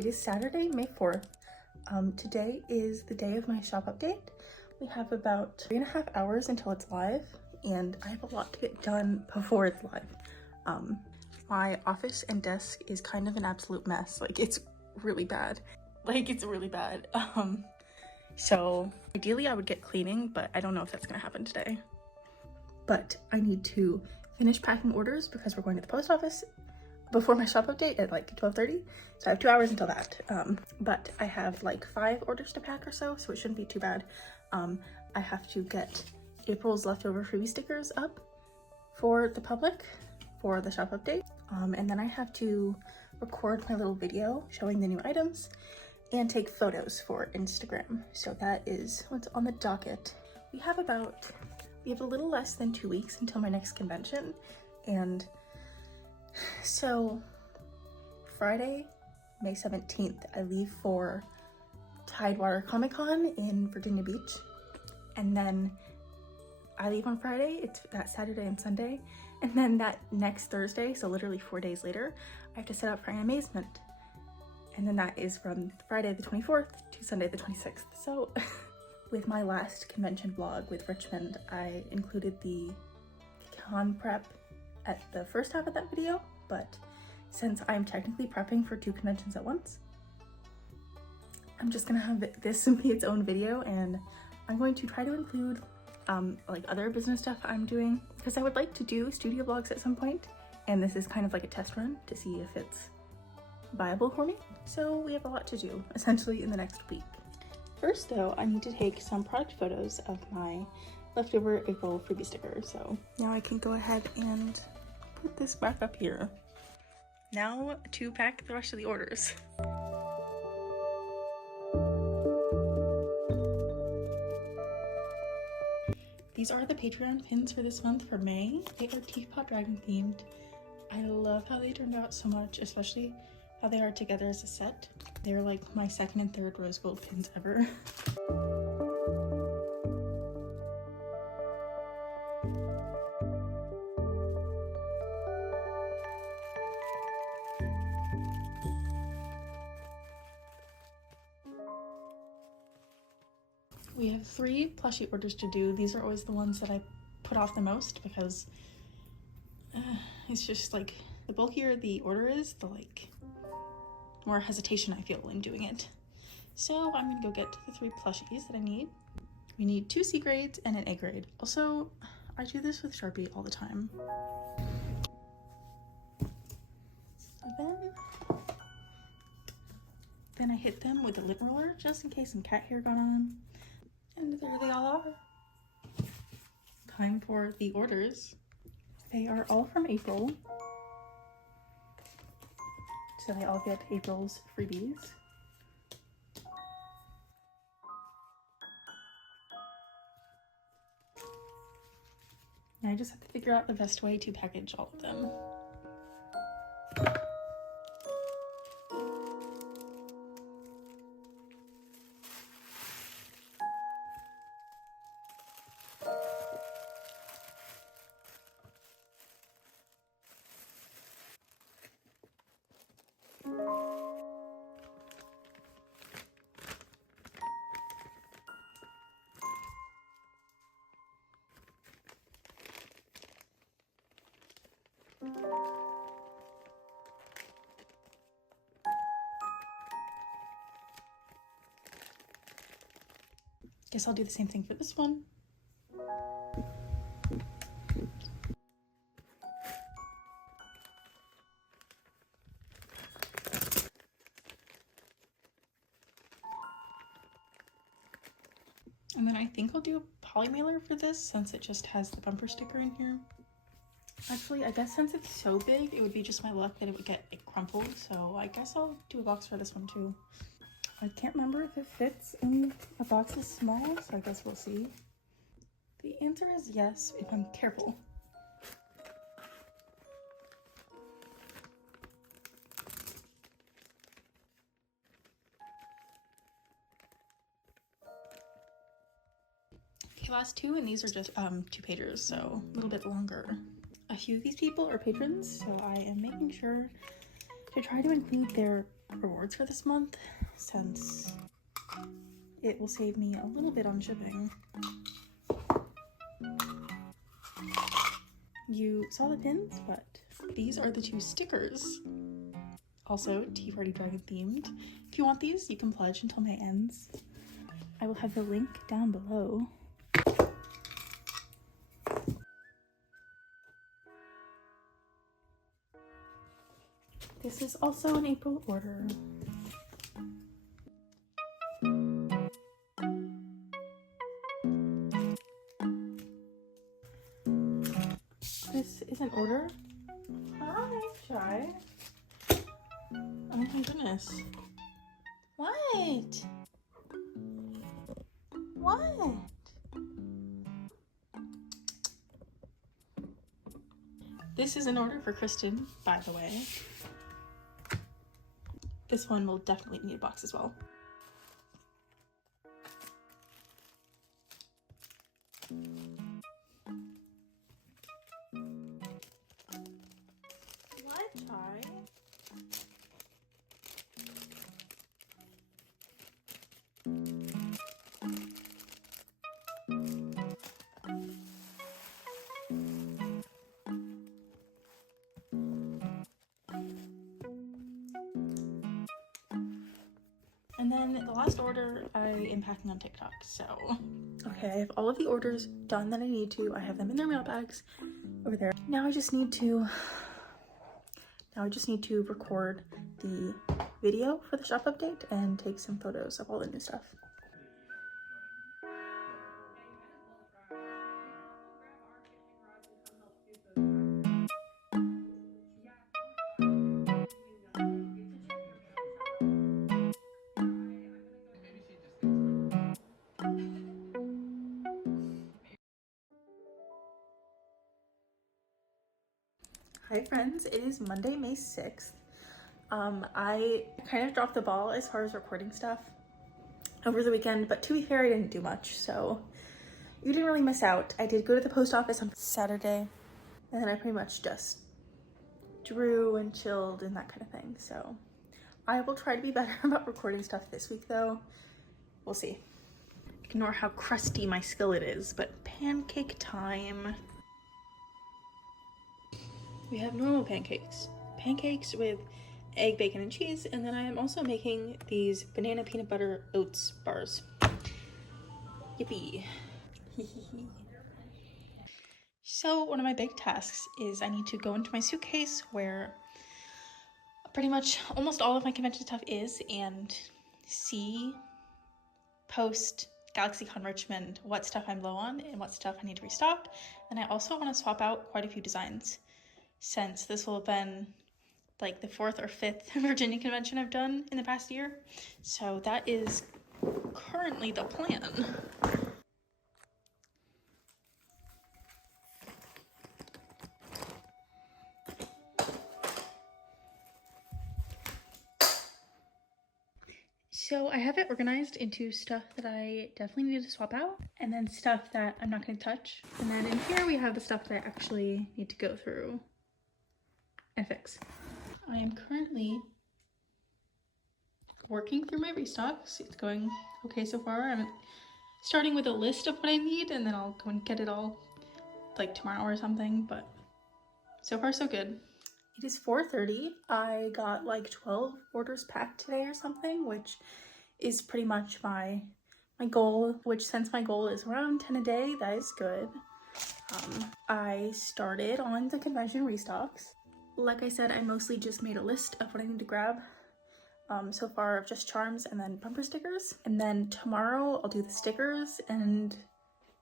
It is Saturday, May 4th. Today is the day of my shop update. We have about 3.5 hours until it's live, and I have a lot to get done before it's live. My office and desk is kind of an absolute mess. Like, it's really bad. So ideally I would get cleaning, but I don't know if that's gonna happen today. But I need to finish packing orders because we're going to the post office before my shop update at like 12:30. So I have 2 hours until that. But I have like 5 orders to pack or so it shouldn't be too bad. I have to get April's leftover freebie stickers up for the public for the shop update. And then I have to record my little video showing the new items and take photos for Instagram. So that is what's on the docket. We have a little less than 2 weeks until my next convention. And so Friday, May 17th, I leave for Tidewater Comic-Con in Virginia Beach. And then I leave on Friday, it's that Saturday and Sunday. And then that next Thursday, so literally 4 days later, I have to set up for an amazement. And then that is from Friday the 24th to Sunday the 26th. So with my last convention vlog with Richmond, I included the con prep at the first half of that video, but since I'm technically prepping for 2 conventions at once, I'm just gonna have this be its own video, and I'm going to try to include like other business stuff I'm doing, because I would like to do studio vlogs at some point, and this is kind of like a test run to see if it's viable for me. So we have a lot to do essentially in the next week. First though, I need to take some product photos of my leftover April freebie stickers. So now I can go ahead and put this back up here. Now to pack the rest of the orders. These are the Patreon pins for this month for May. They are Teapot Dragon themed. I love how they turned out so much, especially how they are together as a set. They're like my 2nd and 3rd rose gold pins ever. We have 3 plushie orders to do. These are always the ones that I put off the most because it's just like the bulkier the order is, the like more hesitation I feel in doing it. So I'm gonna go get the 3 plushies that I need. We need 2 C grades and an A grade. Also, I do this with Sharpie all the time. Then I hit them with a lint roller just in case some cat hair got on them. And there they all are. Time for the orders. They are all from April. So they all get April's freebies. And I just have to figure out the best way to package all of them. Guess I'll do the same thing for this one. And then I think I'll do a poly mailer for this since it just has the bumper sticker in here. Actually, I guess since it's so big, it would be just my luck that it would get crumpled. So I guess I'll do a box for this one too. I can't remember if it fits in a box this small, so I guess we'll see. The answer is yes, if I'm careful. Okay, last 2, and these are just 2 pagers, so a little bit longer. A few of these people are patrons, so I am making sure to try to include their rewards for this month, since it will save me a little bit on shipping. You saw the pins, but these are the 2 stickers. Also Tea Party Dragon themed. If you want these, you can pledge until May ends. I will have the link down below. This is also an April order. This is an order. Hi, Shy. Oh my goodness. What? What? This is an order for Kristen, by the way. This one will definitely need a box as well. What, Chai? And then the last order I am packing on TikTok, so. Okay, I have all of the orders done that I need to. I have them in their mail bags over there. Now I just need to record the video for the shop update and take some photos of all the new stuff. Hi friends, it is Monday, May 6th. I kind of dropped the ball as far as recording stuff over the weekend, but to be fair, I didn't do much, so you didn't really miss out. I did go to the post office on Saturday, and then I pretty much just drew and chilled and that kind of thing, so I will try to be better about recording stuff this week though. We'll see. Ignore how crusty my skillet is, but pancake time. We have normal pancakes. Pancakes with egg, bacon, and cheese, and then I am also making these banana peanut butter oats bars. Yippee. So one of my big tasks is I need to go into my suitcase where pretty much almost all of my convention stuff is and see post Galaxycon Richmond what stuff I'm low on and what stuff I need to restock. And I also want to swap out quite a few designs, since this will have been like the 4th or 5th Virginia convention I've done in the past year. So that is currently the plan. So I have it organized into stuff that I definitely need to swap out, and then stuff that I'm not going to touch. And then in here we have the stuff that I actually need to go through and fix. I am currently working through my restocks. It's going okay so far. I'm starting with a list of what I need, and then I'll go and get it all like tomorrow or something, but so far so good. It is 4:30. I got like 12 orders packed today or something, which is pretty much my goal, which since my goal is around 10 a day, that is good. I started on the convention restocks. Like I said, I mostly just made a list of what I need to grab so far of just charms and then bumper stickers. And then tomorrow I'll do the stickers, and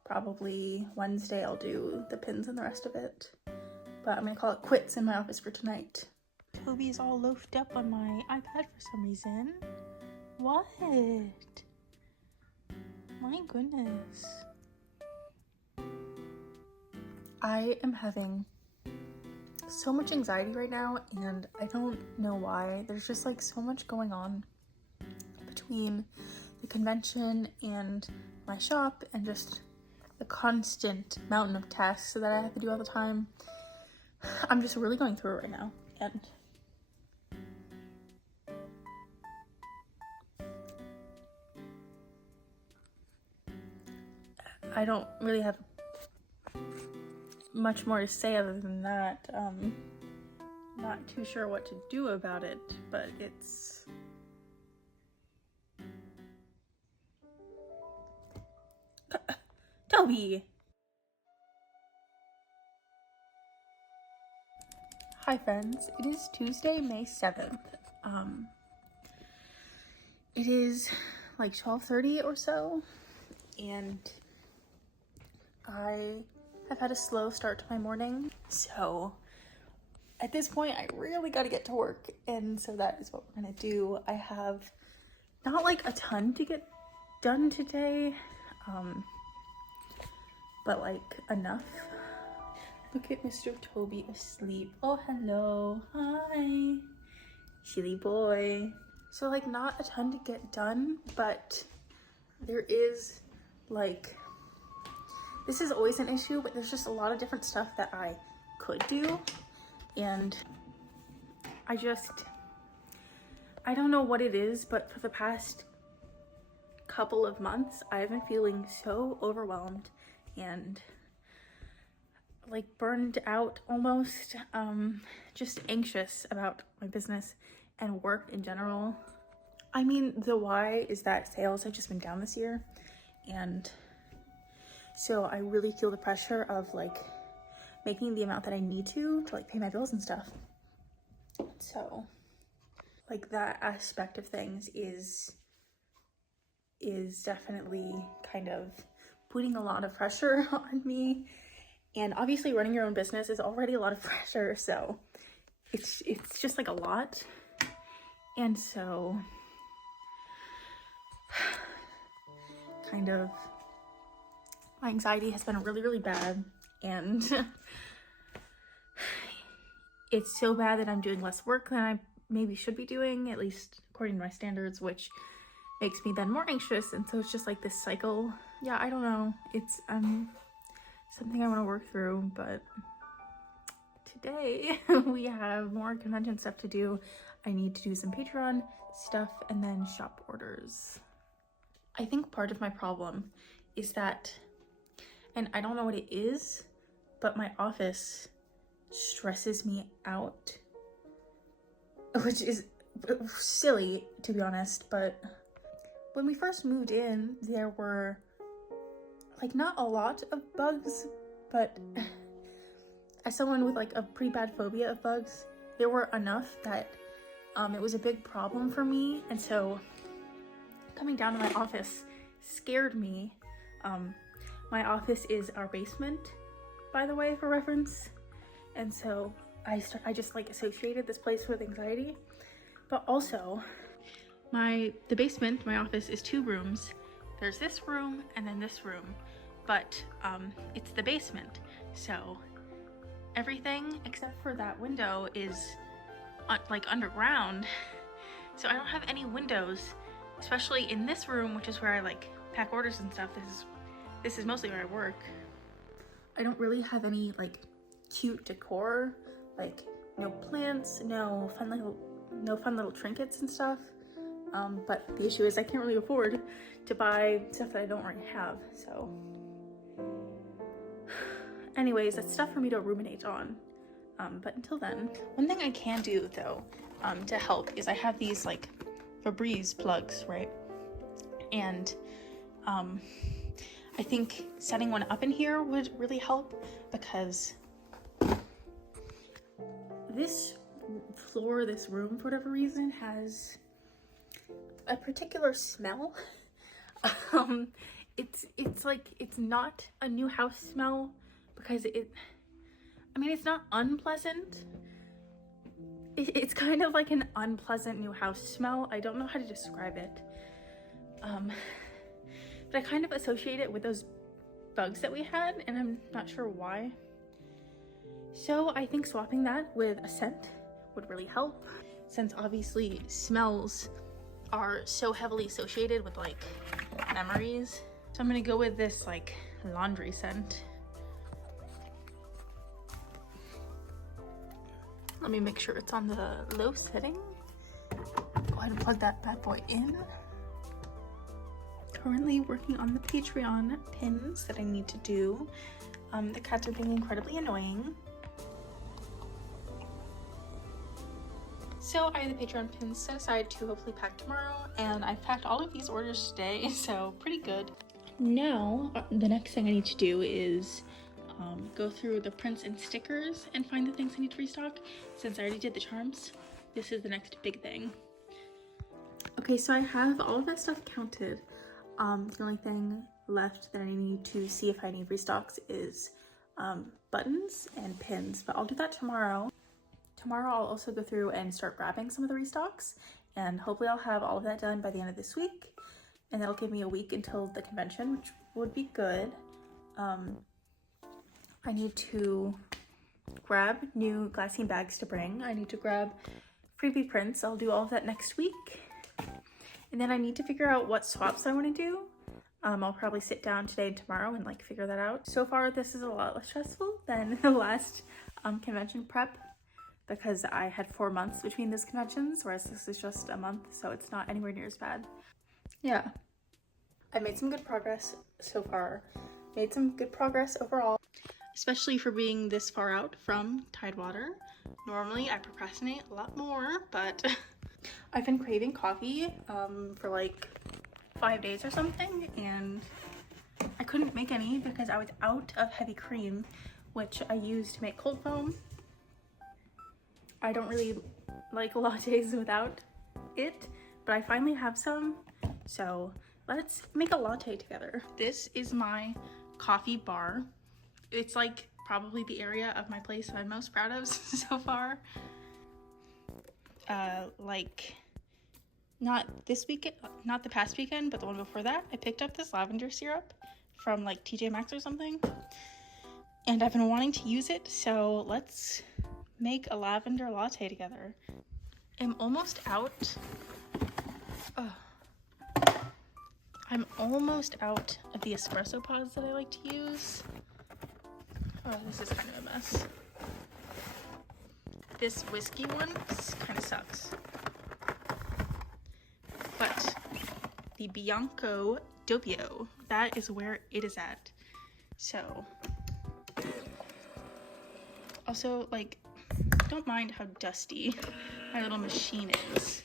probably Wednesday I'll do the pins and the rest of it. But I'm gonna call it quits in my office for tonight. Toby's all loafed up on my iPad for some reason. What? My goodness. I am having so much anxiety right now, and I don't know why. There's just like so much going on between the convention and my shop, and just the constant mountain of tasks that I have to do all the time. I'm just really going through it right now, and I don't really have much more to say other than that. Not too sure what to do about it, but it's... Toby! Hi friends, it is Tuesday, May 7th. It is like 12:30 or so, and I have had a slow start to my morning, so at this point I really gotta get to work, and so that is what we're gonna do. I have not like a ton to get done today, but like enough. Look at Mr. Toby asleep. Oh, hello. Hi. Silly boy. So like not a ton to get done, but there is like, this is always an issue, but there's just a lot of different stuff that I could do. And I don't know what it is, but for the past couple of months, I've been feeling so overwhelmed and like burned out almost, just anxious about my business and work in general. I mean, the why is that sales have just been down this year, and so I really feel the pressure of like making the amount that I need to like pay my bills and stuff. So like that aspect of things is definitely kind of putting a lot of pressure on me. And obviously running your own business is already a lot of pressure, so it's just like a lot. And so kind of my anxiety has been really, really bad, and it's so bad that I'm doing less work than I maybe should be doing, at least according to my standards, which makes me then more anxious. And so it's just like this cycle. Yeah, I don't know. It's something I want to work through, but today we have more convention stuff to do. I need to do some Patreon stuff and then shop orders. I think part of my problem is that, and I don't know what it is, but my office stresses me out, which is silly to be honest, but when we first moved in, there were like not a lot of bugs, but as someone with like a pretty bad phobia of bugs, there were enough that it was a big problem for me. And so coming down to my office scared me. My office is our basement, by the way, for reference. And so I just like associated this place with anxiety. But also the basement, my office, is 2 rooms. There's this room and then this room, but it's the basement, so everything except for that window is like underground, so I don't have any windows, especially in this room, which is where I like pack orders and stuff. This is mostly where I work. I don't really have any like cute decor, like no plants, no fun little trinkets and stuff. But the issue is I can't really afford to buy stuff that I don't already have, so anyways, that's stuff for me to ruminate on. But until then, one thing I can do though, to help is I have these like Febreze plugs, right? And I think setting one up in here would really help, because this floor, this room, for whatever reason, has a particular smell. It's like, it's not a new house smell, because I mean, it's not unpleasant. It's kind of like an unpleasant new house smell. I don't know how to describe it. But I kind of associate it with those bugs that we had, and I'm not sure why. So I think swapping that with a scent would really help, since obviously smells are so heavily associated with like memories. So I'm gonna go with this like laundry scent. Let me make sure it's on the low setting. Go ahead and plug that bad boy in. Currently working on the Patreon pins that I need to do. The cats are being incredibly annoying. So I have the Patreon pins set aside to hopefully pack tomorrow, and I've packed all of these orders today, so pretty good. Now, the next thing I need to do is go through the prints and stickers and find the things I need to restock. Since I already did the charms, this is the next big thing. Okay, so I have all of that stuff counted. The only thing left that I need to see if I need restocks is buttons and pins, but I'll do that tomorrow. Tomorrow I'll also go through and start grabbing some of the restocks, and hopefully I'll have all of that done by the end of this week, and that'll give me a week until the convention, which would be good. I need to grab new glassine bags to bring. I need to grab freebie prints. I'll do all of that next week. And then I need to figure out what swaps I want to do. I'll probably sit down today and tomorrow and like figure that out. So far this is a lot less stressful than the last convention prep, because I had 4 months between those conventions, whereas this is just a month, so it's not anywhere near as bad. Yeah, I made some good progress so far. Made some good progress overall, especially for being this far out from Tidewater. Normally I procrastinate a lot more, but I've been craving coffee for like 5 days or something, and I couldn't make any because I was out of heavy cream, which I use to make cold foam. I don't really like lattes without it, but I finally have some, so let's make a latte together. This is my coffee bar. It's like probably the area of my place I'm most proud of so far. Like not this weekend, not the past weekend, but the one before that, I picked up this lavender syrup from like TJ Maxx or something, and I've been wanting to use it, so let's make a lavender latte together. I'm almost out. I'm almost out of the espresso pods that I like to use. Oh, this is kind of a mess. This whiskey one kind of sucks. But the Bianco Doppio, that is where it is at. So, also, like, don't mind how dusty my little machine is.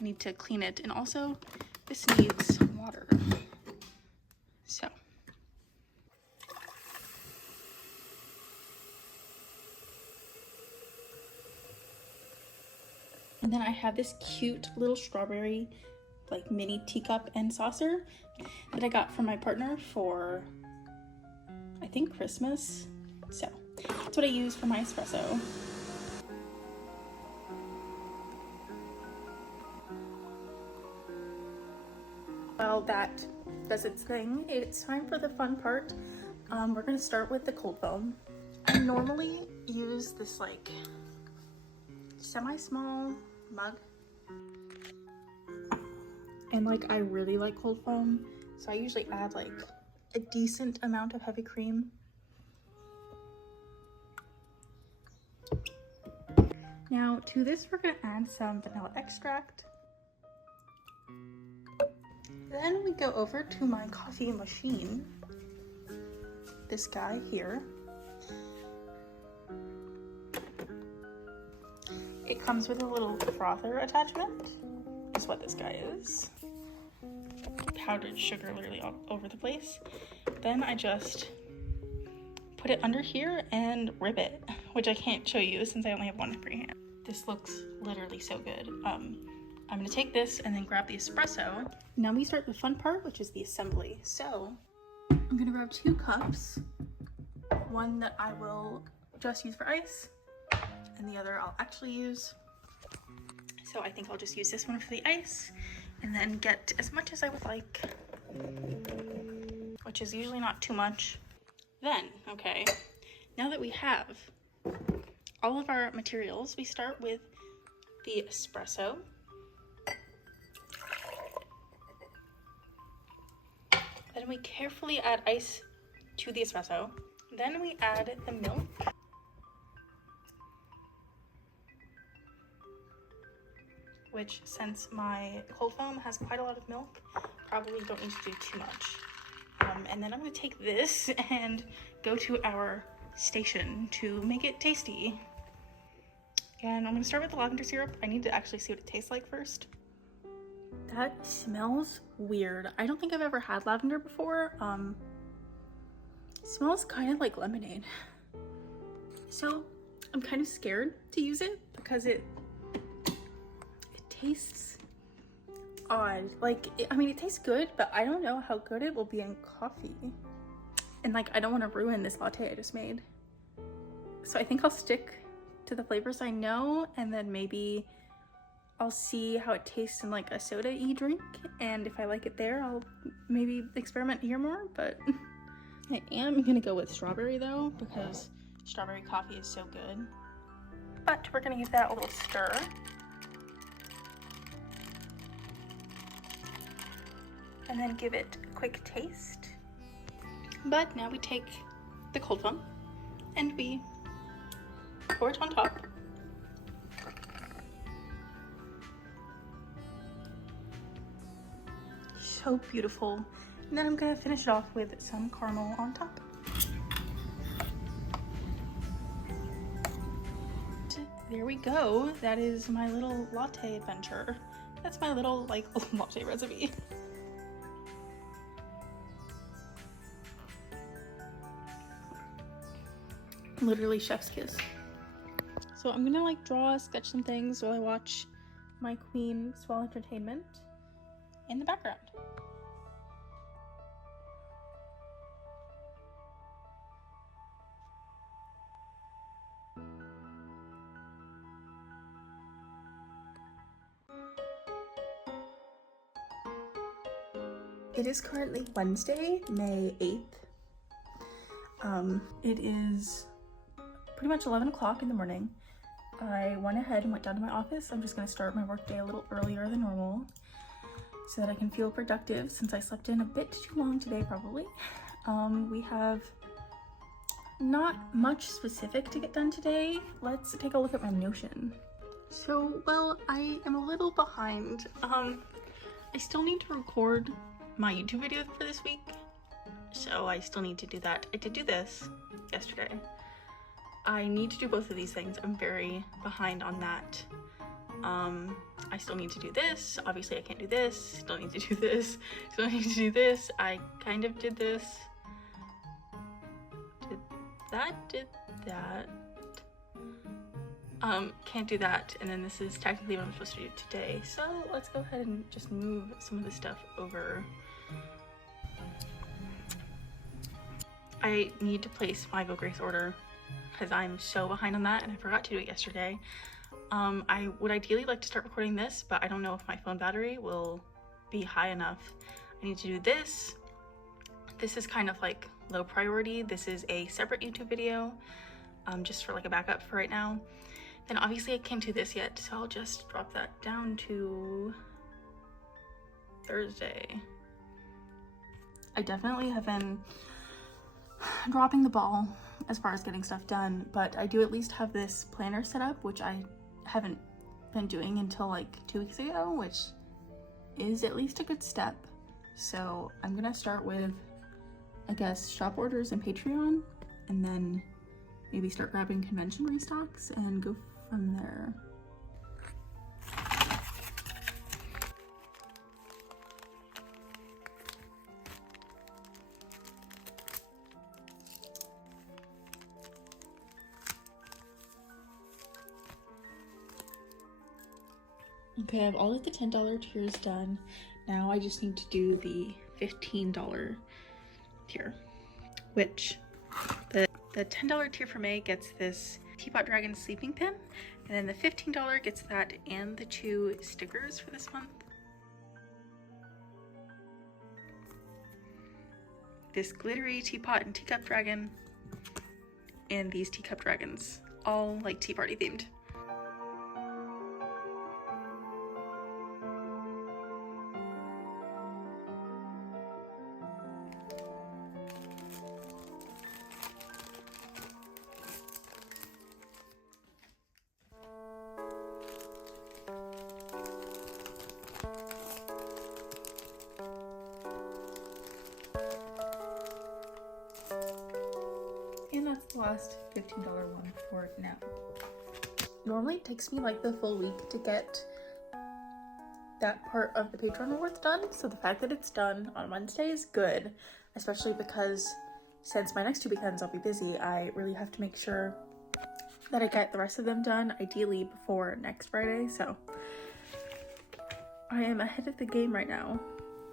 I need to clean it, and also this needs water. So and then I have this cute little strawberry like mini teacup and saucer that I got from my partner for I think Christmas. So that's what I use for my espresso. Well, that does its thing. It's time for the fun part. We're gonna start with the cold foam. I normally use this like semi-small mug, and like I really like cold foam, so I usually add like a decent amount of heavy cream. Now to this we're gonna add some vanilla extract. Then we go over to my coffee machine, this guy here. It comes with a little frother attachment, is what this guy is. Powdered sugar literally all over the place. Then I just put it under here and rip it, which I can't show you since I only have one free hand. This looks literally so good. I'm gonna take this and then grab the espresso. Now we start the fun part, which is the assembly. So I'm gonna grab 2 cups, one that I will just use for ice, and the other I'll actually use. So I think I'll just use this one for the ice, and then get as much as I would like, which is usually not too much. Then, okay, now that we have all of our materials, we start with the espresso. Then we carefully add ice to the espresso. Then we add the milk. Which, since my cold foam has quite a lot of milk, probably don't need to do too much. And then I'm gonna take this and go to our station to make it tasty. And I'm gonna start with the lavender syrup. I need to actually see what it tastes like first. That smells weird. I don't think I've ever had lavender before. It smells kind of like lemonade. So I'm kind of scared to use it because it tastes odd. Like, I mean, it tastes good, but I don't know how good it will be in coffee. And like, I don't want to ruin this latte I just made. So I think I'll stick to the flavors I know, and then maybe I'll see how it tastes in like a soda-y drink. And if I like it there, I'll maybe experiment here more, but I am gonna go with strawberry though, because strawberry coffee is so good. But we're gonna give that a little stir. And then give it a quick taste. But now we take the cold foam and we pour it on top. So beautiful. And then I'm gonna finish it off with some caramel on top. There we go. That is my little latte adventure. That's my little like latte recipe. Literally chef's kiss. So I'm gonna like sketch some things while I watch my queen Swell Entertainment in the background. It is currently Wednesday, May 8th. It is pretty much 11 o'clock in the morning. I went ahead and went down to my office. I'm just gonna start my workday a little earlier than normal so that I can feel productive since I slept in a bit too long today probably. We have not much specific to get done today. Let's take a look at my Notion. So, well, I am a little behind. I still need to record my YouTube video for this week, so I still need to do that. I did do this yesterday. I need to do both of these things. I'm very behind on that. I still need to do this. Obviously I can't do this. Still need to do this. Still need to do this. I kind of did this. Did that. Can't do that. And then this is technically what I'm supposed to do today. So let's go ahead and just move some of the stuff over. I need to place my Go Grace order because I'm so behind on that and I forgot to do it yesterday. I would ideally like to start recording this, but I don't know if my phone battery will be high enough. I need to do this. This is kind of like low priority. This is a separate YouTube video, just for like a backup for right now. Then obviously I can't do this yet, so I'll just drop that down to Thursday. I definitely have been dropping the ball as far as getting stuff done, but I do at least have this planner set up, which I haven't been doing until like 2 weeks ago, which is at least a good step. So I'm gonna start with, I guess, shop orders and Patreon, and then maybe start grabbing convention restocks and go from there. Okay, I have all of the $10 tiers done. Now I just need to do the $15 tier, which the $10 tier for May gets this Teapot Dragon sleeping pin, and then the $15 gets that and the 2 stickers for this month. This glittery teapot and teacup dragon, and these teacup dragons, all like tea party themed. last $15 one for now. Normally it takes me like the full week to get that part of the Patreon rewards done, so the fact that it's done on Wednesday is good, especially because since my next 2 weekends I'll be busy, I really have to make sure that I get the rest of them done, ideally before next Friday, so I am ahead of the game right now.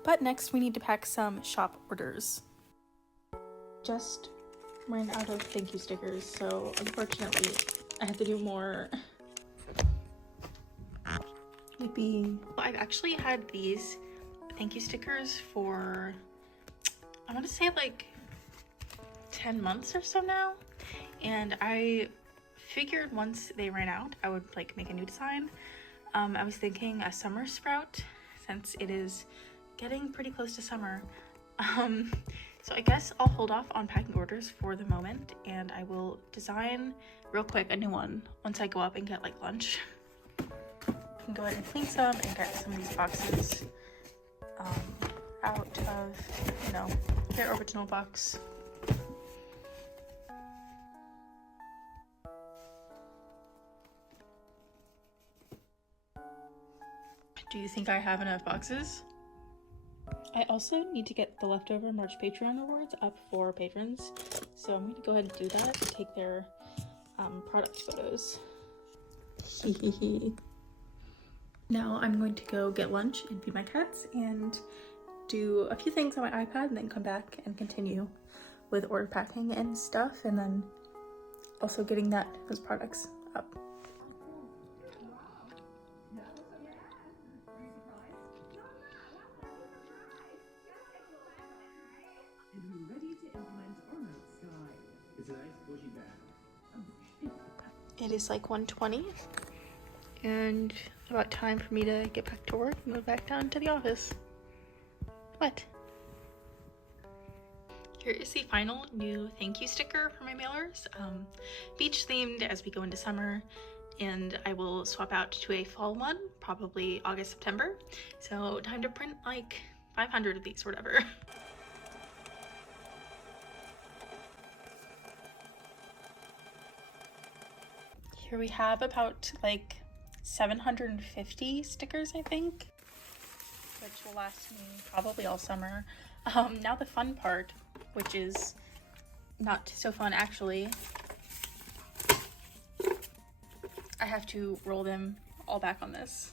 But next we need to pack some shop orders. Just ran out of thank you stickers, so unfortunately I have to do more. Yippee. I've actually had these thank you stickers for, I want to say like 10 months or so now, and I figured once they ran out I would like make a new design. I was thinking a summer sprout since it is getting pretty close to summer. So I guess I'll hold off on packing orders for the moment, and I will design real quick a new one once I go up and get like lunch. I can go ahead and clean some and get some of these boxes out of, you know, their original box. Do you think I have enough boxes? I also need to get the leftover March Patreon rewards up for patrons, so I'm going to go ahead and do that and take their product photos. Now I'm going to go get lunch and feed my cats and do a few things on my iPad and then come back and continue with order packing and stuff, and then also getting those products up. It is like 1:20 and about time for me to get back to work and go back down to the office. What? Here is the final new thank you sticker for my mailers. Beach themed as we go into summer, and I will swap out to a fall one, probably August, September. So time to print like 500 of these or whatever. Here we have about like 750 stickers, I think, which will last me probably all summer. Now the fun part, which is not so fun actually, I have to roll them all back on this.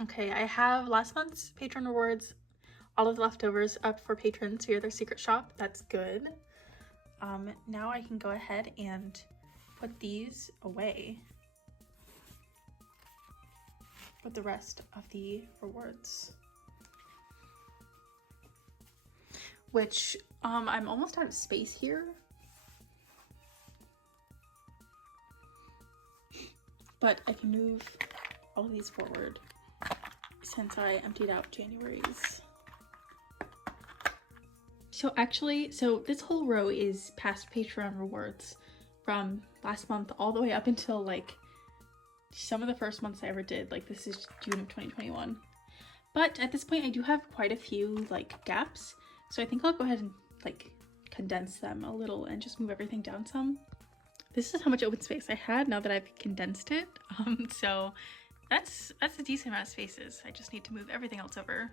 Okay, I have last month's Patreon rewards, all of the leftovers up for patrons via their secret shop. That's good. Now I can go ahead and put these away with the rest of the rewards. Which, I'm almost out of space here. But I can move all of these forward since I emptied out January's. So actually, this whole row is past Patreon rewards from last month all the way up until like some of the first months I ever did. Like this is June of 2021. But at this point I do have quite a few like gaps. So I think I'll go ahead and like condense them a little and just move everything down some. This is how much open space I had now that I've condensed it. So that's a decent amount of spaces. I just need to move everything else over.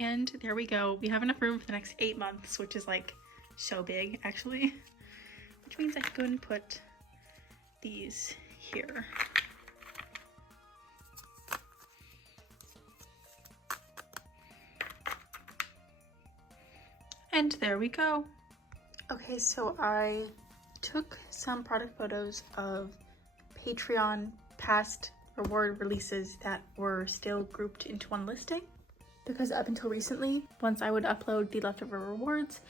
And there we go. We have enough room for the next 8 months, which is like so big actually. Which means I can go and put these here. And there we go. Okay, so I took some product photos of Patreon past reward releases that were still grouped into one listing, because up until recently, once I would upload the leftover rewards,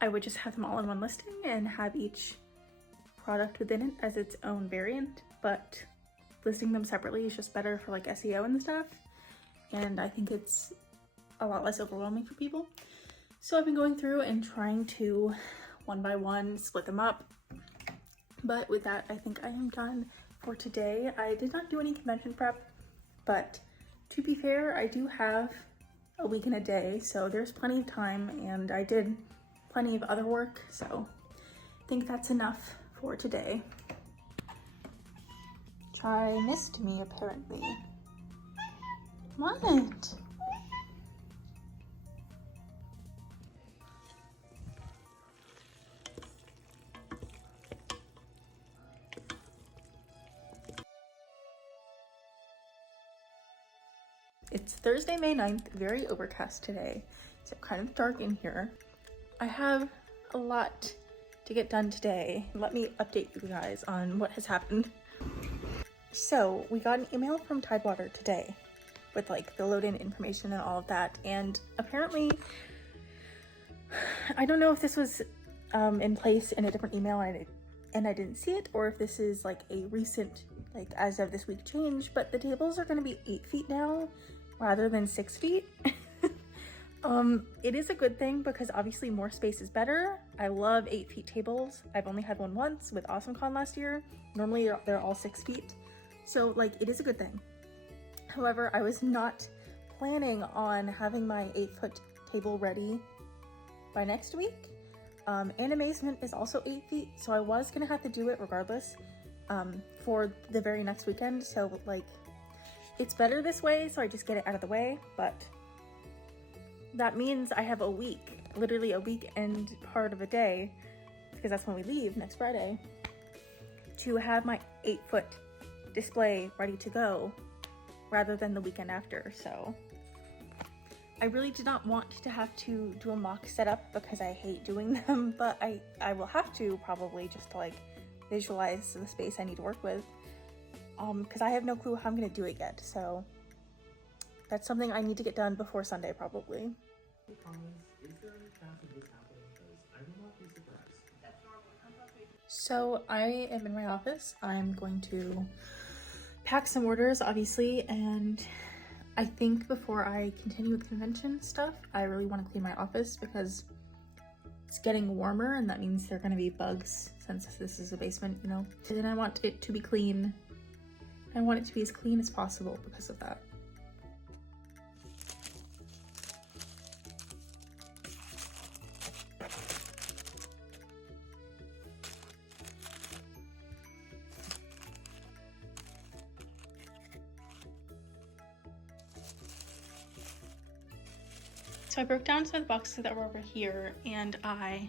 I would just have them all in one listing and have each product within it as its own variant, but listing them separately is just better for like SEO and stuff, and I think it's a lot less overwhelming for people. So I've been going through and trying to one by one split them up, but with that I think I am done for today. I did not do any convention prep but to be fair, I do have a week and a day, so there's plenty of time, and I did plenty of other work, so I think that's enough for today. Try missed me, apparently. What? It's Thursday, May 9th, very overcast today, so kind of dark in here. I have a lot to get done today. Let me update you guys on what has happened. So we got an email from Tidewater today with like the load-in information and all of that, and apparently, I don't know if this was in place in a different email and I didn't see it, or if this is like a recent, like as of this week change, but the tables are going to be 8 feet now rather than 6 feet. It is a good thing because obviously more space is better. I love 8 feet tables. I've only had one once with AwesomeCon last year. Normally they're all 6 feet. So like it is a good thing. However, I was not planning on having my 8-foot table ready by next week. And Amazement is also 8 feet. So I was gonna have to do it regardless for the very next weekend. So like it's better this way, so I just get it out of the way, but that means I have a week, literally a week and part of a day, because that's when we leave next Friday, to have my 8-foot display ready to go rather than the weekend after. So I really did not want to have to do a mock setup because I hate doing them, but I will have to probably just to like visualize the space I need to work with. Because I have no clue how I'm gonna do it yet, so that's something I need to get done before Sunday, probably. So I am in my office. I'm going to pack some orders, obviously, and I think before I continue with convention stuff, I really want to clean my office because it's getting warmer, and that means there are going to be bugs since this is a basement, you know. And I want it to be clean. I want it to be as clean as possible because of that. So I broke down some of the boxes that were over here, and I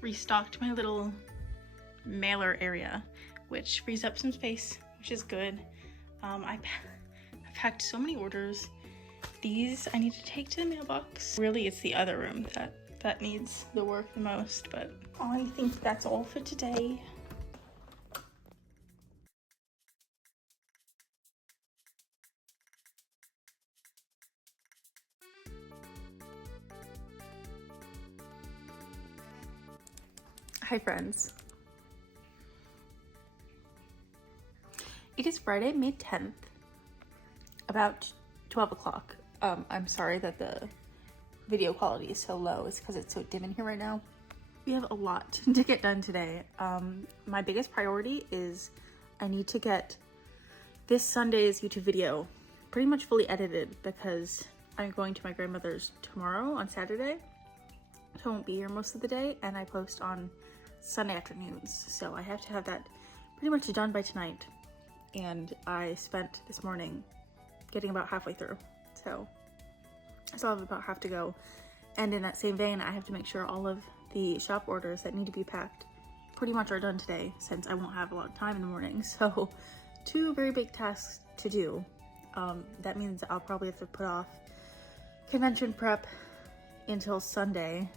restocked my little mailer area, which frees up some space, which is good. I packed so many orders. These I need to take to the mailbox. Really, it's the other room that needs the work the most, but I think that's all for today. Hi friends. It is Friday, May 10th, about 12 o'clock. I'm sorry that the video quality is so low. It's because it's so dim in here right now. We have a lot to get done today. My biggest priority is I need to get this Sunday's YouTube video pretty much fully edited because I'm going to my grandmother's tomorrow on Saturday. So I won't be here most of the day, and I post on Sunday afternoons. So I have to have that pretty much done by tonight. And I spent this morning getting about halfway through. So I still have about half to go. And in that same vein, I have to make sure all of the shop orders that need to be packed pretty much are done today, since I won't have a lot of time in the morning. So 2 very big tasks to do. That means I'll probably have to put off convention prep until Sunday,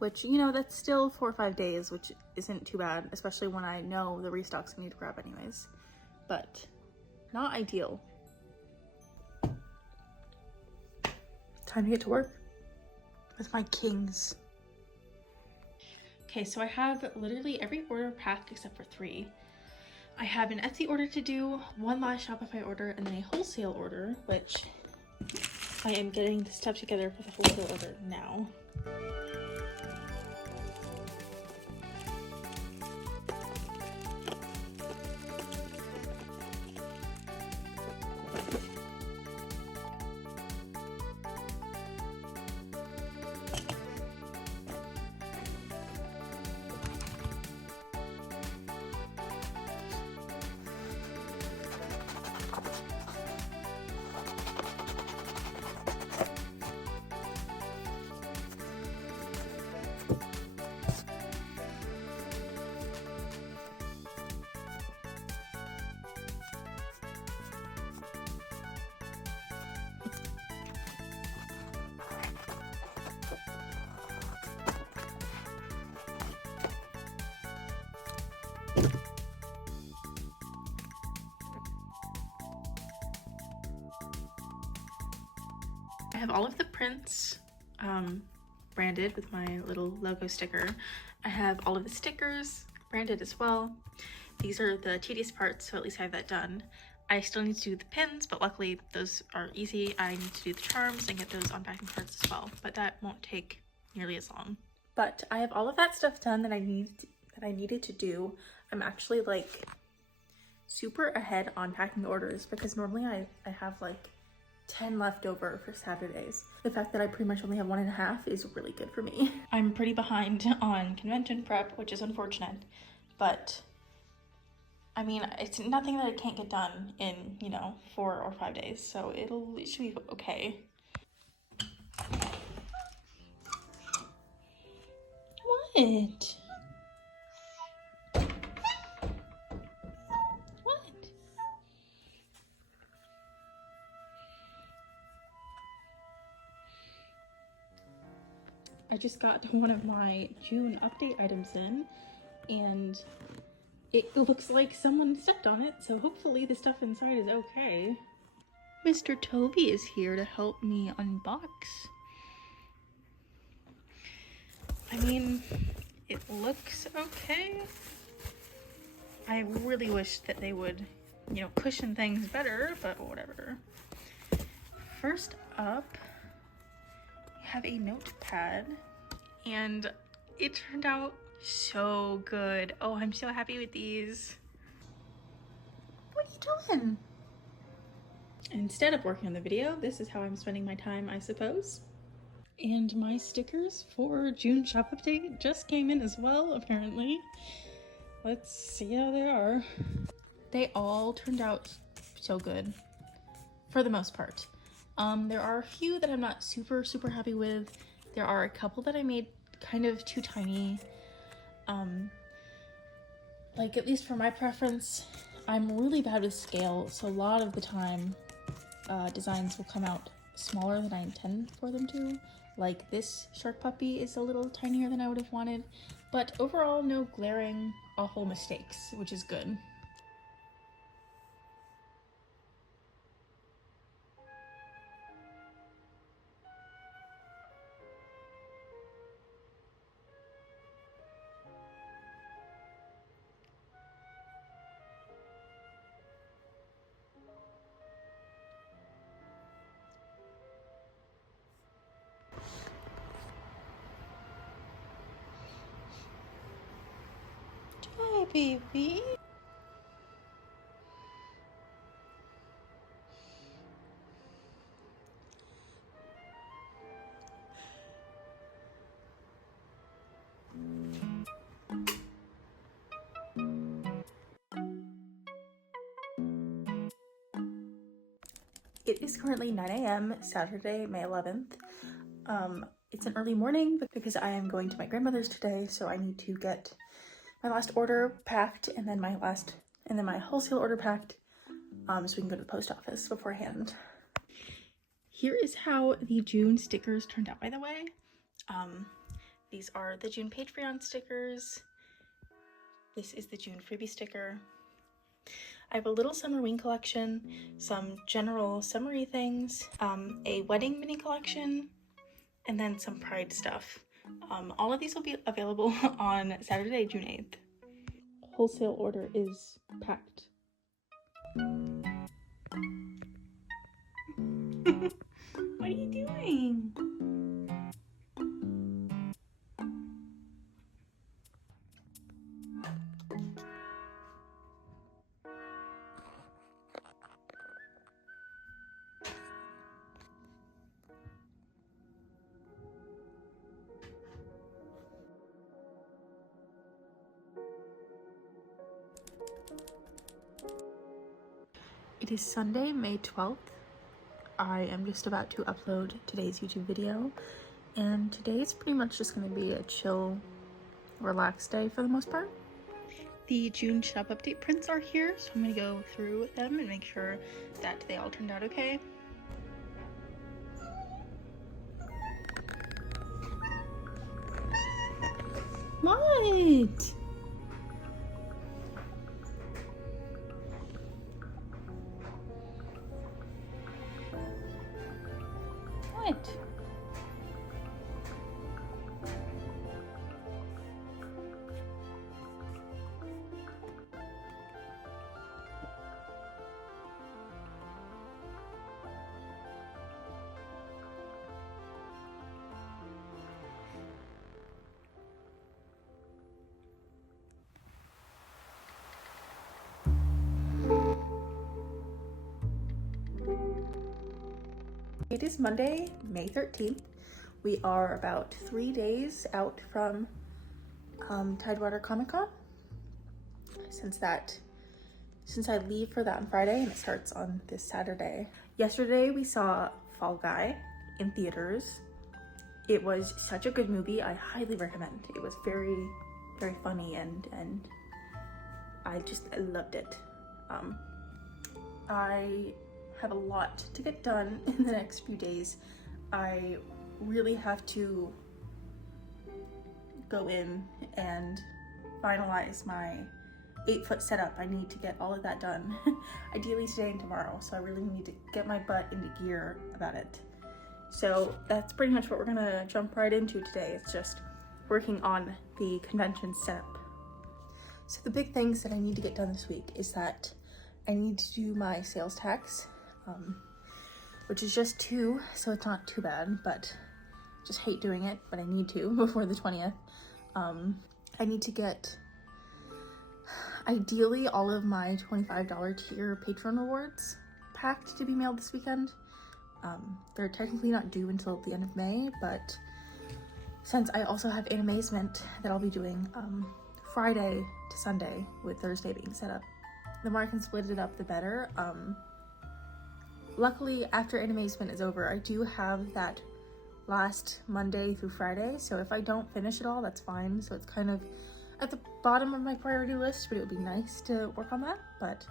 which, you know, that's still 4 or 5 days, which isn't too bad, especially when I know the restocks I need to grab anyways. But not ideal. Time to get to work with my kings. Okay, so I have literally every order packed except for 3. I have an Etsy order to do, 1 last Shopify order, and then a wholesale order, which I am getting the stuff together for the wholesale order now. have all of the prints branded with my little logo sticker. I have all of the stickers branded as well. These are the tedious parts, so at least I have that done. I still need to do the pins, but luckily those are easy. I need to do the charms and get those on packing cards as well, but that won't take nearly as long. But I have all of that stuff done that I needed to do. I'm actually like super ahead on packing orders because normally I have like 10 left over for Saturdays. The fact that I pretty much only have 1.5 is really good for me. I'm pretty behind on convention prep, which is unfortunate, but I mean, it's nothing that I can't get done in, you know, 4 or 5 days, so it should be okay. What? What? I just got one of my June update items in, and it looks like someone stepped on it, so hopefully the stuff inside is okay. Mr. Toby is here to help me unbox. I mean, it looks okay. I really wish that they would, you know, cushion things better, but whatever. First up, we have a notepad, and it turned out so good. Oh, I'm so happy with these. What are you doing? Instead of working on the video, this is how I'm spending my time, I suppose. And my stickers for June shop update just came in as well, apparently. Let's see how they are. They all turned out so good, for the most part. There are a few that I'm not super happy with. There are a couple that I made kind of too tiny. Like, at least for my preference, I'm really bad with scale, so a lot of the time designs will come out smaller than I intend for them to. Like this shark puppy is a little tinier than I would have wanted, but overall no glaring awful mistakes, which is good. Hi, baby. It is currently 9 a.m. Saturday, May 11th. It's an early morning because I am going to my grandmother's today, so I need to get my last order packed and then my wholesale order packed, so we can go to the post office beforehand. Here is how the June stickers turned out, by the way. These are the June Patreon stickers. This is the June freebie sticker. I have a little summer wing collection, some general summery things, a wedding mini collection, and then some pride stuff. All of these will be available on Saturday, June 8th. Wholesale order is packed. What are you doing? It is Sunday, May 12th. I am just about to upload today's YouTube video, and today is pretty much just going to be a chill, relaxed day for the most part. The June shop update prints are here, so I'm going to go through them and make sure that they all turned out okay. What? What? It is Monday, May 13th. We are about 3 days out from Tidewater Comic-Con. Since I leave for that on Friday and it starts on this Saturday. Yesterday we saw Fall Guy in theaters. It was such a good movie. I highly recommend. It was very, very funny and I loved it. I have a lot to get done in the next few days. I really have to go in and finalize my 8-foot setup. I need to get all of that done, ideally today and tomorrow. So I really need to get my butt into gear about it. So that's pretty much what we're gonna jump right into today. It's just working on the convention setup. So the big things that I need to get done this week is that I need to do my sales tax, which is just 2, so it's not too bad, but just hate doing it, but I need to before the 20th. I need to get, ideally, all of my $25 tier Patreon rewards packed to be mailed this weekend. They're technically not due until the end of May, but since I also have Animazement that I'll be doing Friday to Sunday with Thursday being set up, the more I can split it up, the better. Luckily, after Animazement is over, I do have that last Monday through Friday, so if I don't finish it all, that's fine. So it's kind of at the bottom of my priority list, but it would be nice to work on that. But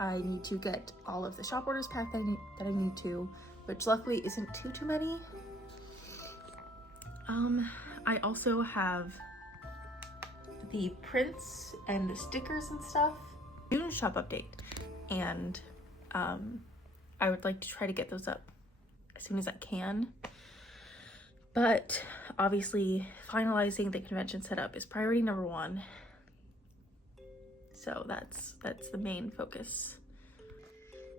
I need to get all of the shop orders packed that I need to, which luckily isn't too many. I also have the prints and the stickers and stuff. June shop update, and I would like to try to get those up as soon as I can. But obviously finalizing the convention setup is priority number 1. So that's the main focus.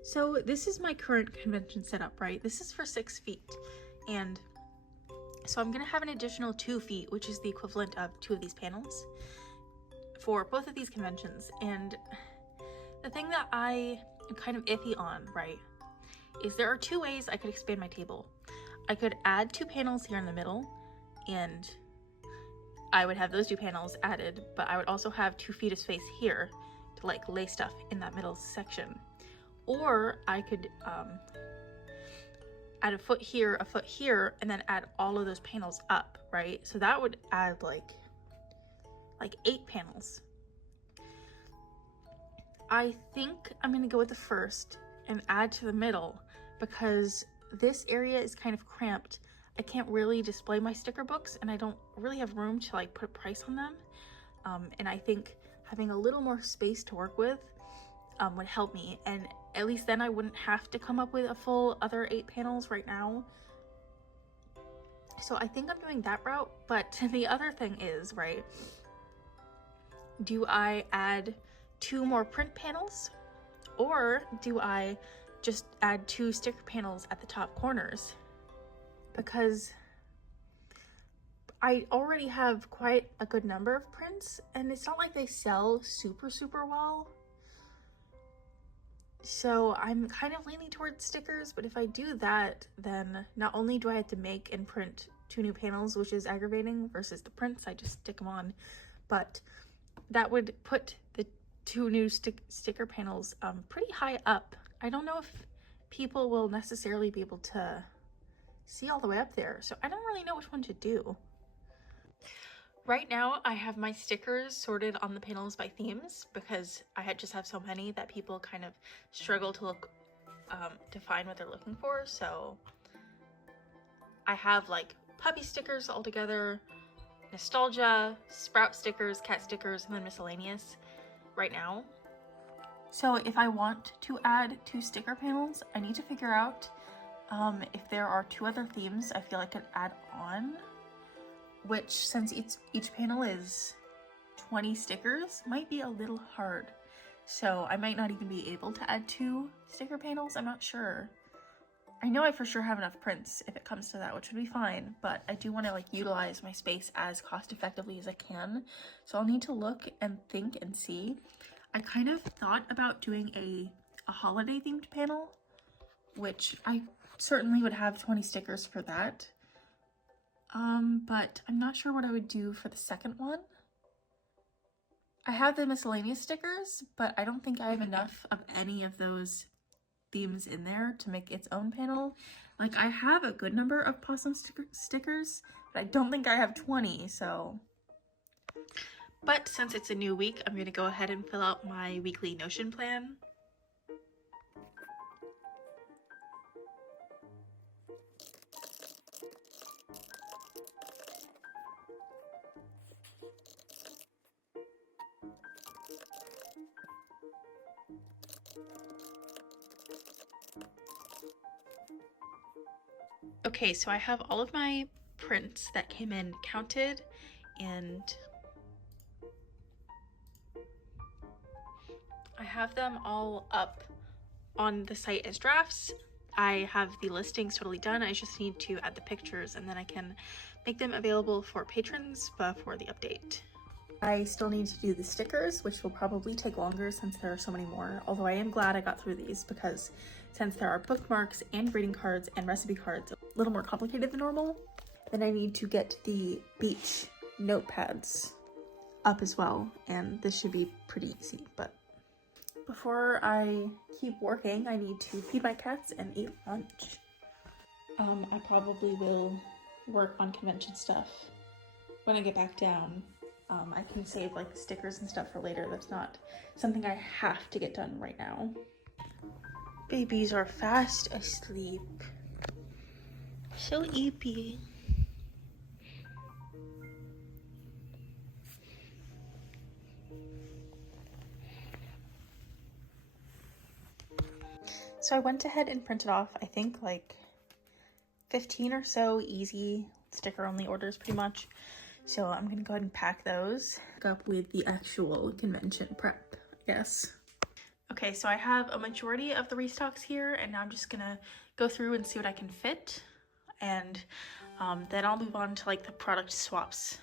So this is my current convention setup, right? This is for 6 feet. And so I'm gonna have an additional 2 feet, which is the equivalent of 2 of these panels for both of these conventions. And the thing that I am kind of iffy on, right, is there are 2 ways I could expand my table. I could add 2 panels here in the middle, and I would have those 2 panels added, but I would also have 2 feet of space here to like lay stuff in that middle section. Or I could add a foot here, and then add all of those panels up, right? So that would add like 8 panels. I think I'm gonna go with the first and add to the middle because this area is kind of cramped. I can't really display my sticker books and I don't really have room to like put a price on them. And I think having a little more space to work with would help me, and at least then I wouldn't have to come up with a full other 8 panels right now. So I think I'm doing that route. But the other thing is, right, do I add 2 more print panels, or do I just add 2 sticker panels at the top corners? Because I already have quite a good number of prints and it's not like they sell super well. So I'm kind of leaning towards stickers, but if I do that, then not only do I have to make and print 2 new panels, which is aggravating, versus the prints, I just stick them on, but that would put the 2 new sticker panels pretty high up. I don't know if people will necessarily be able to see all the way up there, so I don't really know which one to do. Right now I have my stickers sorted on the panels by themes because I just have so many that people kind of struggle to look to find what they're looking for. So I have like puppy stickers all together, nostalgia, sprout stickers, cat stickers, and then miscellaneous right now. So if I want to add 2 sticker panels, I need to figure out if there are 2 other themes I feel I could add on, which, since each panel is 20 stickers, might be a little hard. So I might not even be able to add 2 sticker panels. I'm not sure. I know I for sure have enough prints if it comes to that, which would be fine, but I do want to like utilize my space as cost effectively as I can. So I'll need to look and think and see. I kind of thought about doing a holiday themed panel, which I Certainly would have 20 stickers for that. But I'm not sure what I would do for the second one. I have the miscellaneous stickers, but I don't think I have enough of any of those themes in there to make its own panel. Like, I have a good number of possum stickers, but I don't think I have 20, so. But since it's a new week, I'm gonna go ahead and fill out my weekly Notion plan. Okay, so I have all of my prints that came in counted, and I have them all up on the site as drafts. I have the listings totally done. I just need to add the pictures, and then I can make them available for patrons before the update. I still need to do the stickers, which will probably take longer since there are so many more, although I am glad I got through these because since there are bookmarks and greeting cards and recipe cards, a little more complicated than normal. Then I need to get the beach notepads up as well, and this should be pretty easy. But before I keep working, I need to feed my cats and eat lunch. I probably will work on convention stuff when I get back down. I can save like the stickers and stuff for later. That's not something I have to get done right now. Babies are fast asleep. So eepy. So I went ahead and printed off, I think like 15 or so easy sticker only orders pretty much. So I'm gonna go ahead and pack those. Up with the actual convention prep, I guess. Okay, so I have a majority of the restocks here, and now I'm just gonna go through and see what I can fit, and then I'll move on to like the product swaps.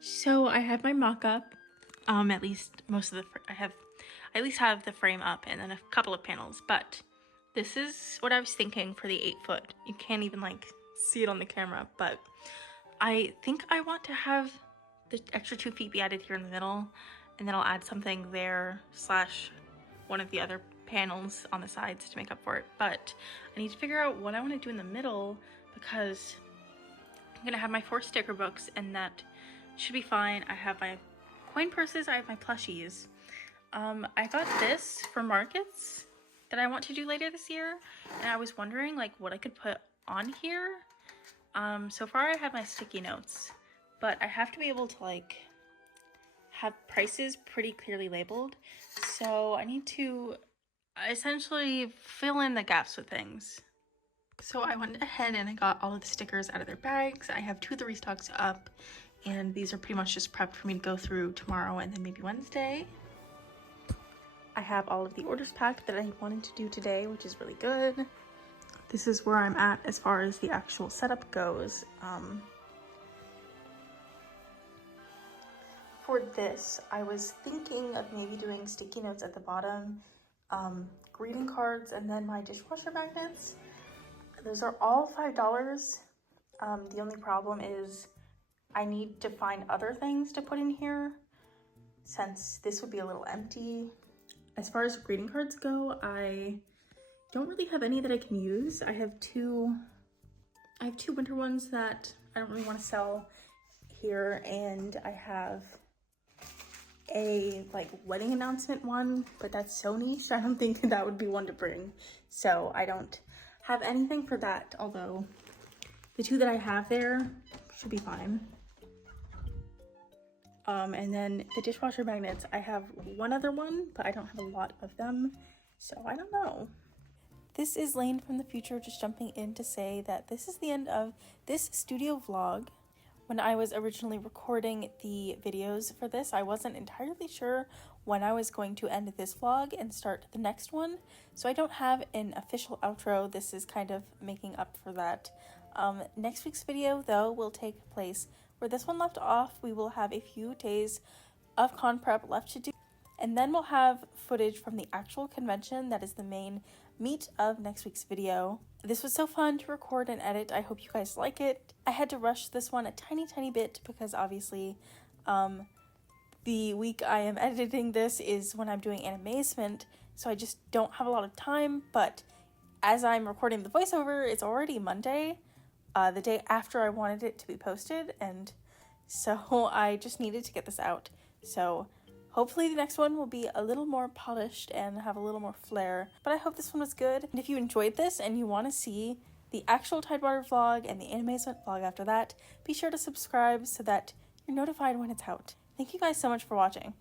So I have my mock-up. At least most of the I at least have the frame up and then a couple of panels, but this is what I was thinking for the 8-foot. You can't even like see it on the camera, but I think I want to have the extra 2 feet be added here in the middle, and then I'll add something there slash one of the other panels on the sides to make up for it. But I need to figure out what I want to do in the middle because I'm gonna have my 4 sticker books, and that should be fine. I have my coin purses, I have my plushies. I got this for markets that I want to do later this year, and I was wondering like what I could put on here. So far I have my sticky notes, but I have to be able to like have prices pretty clearly labeled. So I need to essentially fill in the gaps with things. So I went ahead and I got all of the stickers out of their bags. I have 2 of the restocks up, and these are pretty much just prepped for me to go through tomorrow and then maybe Wednesday. I have all of the orders packed that I wanted to do today, which is really good. This is where I'm at as far as the actual setup goes. For this, I was thinking of maybe doing sticky notes at the bottom, greeting cards, and then my dishwasher magnets. Those are all $5. The only problem is I need to find other things to put in here since this would be a little empty. As far as greeting cards go, I don't really have any that I can use. I have two winter ones that I don't really want to sell here, and I have a like wedding announcement one, but that's so niche. I don't think that would be one to bring. So I don't have anything for that, although the 2 that I have there should be fine. And then the dishwasher magnets, I have one other one, but I don't have a lot of them, so I don't know. This is Lane from the future just jumping in to say that this is the end of this studio vlog. When I was originally recording the videos for this, I wasn't entirely sure when I was going to end this vlog and start the next one, so I don't have an official outro. This is kind of making up for that. Next week's video, though, will take place where this one left off. We will have a few days of con prep left to do, and then we'll have footage from the actual convention that is the main meat of next week's video. This was so fun to record and edit. I hope you guys like it. I had to rush this one a tiny bit because obviously the week I am editing this is when I'm doing animation, so I just don't have a lot of time, but as I'm recording the voiceover, it's already Monday, the day after I wanted it to be posted, and so I just needed to get this out. So hopefully the next one will be a little more polished and have a little more flair, but I hope this one was good. And if you enjoyed this and you want to see the actual Tidewater vlog and the animation vlog after that, be sure to subscribe so that you're notified when it's out. Thank you guys so much for watching.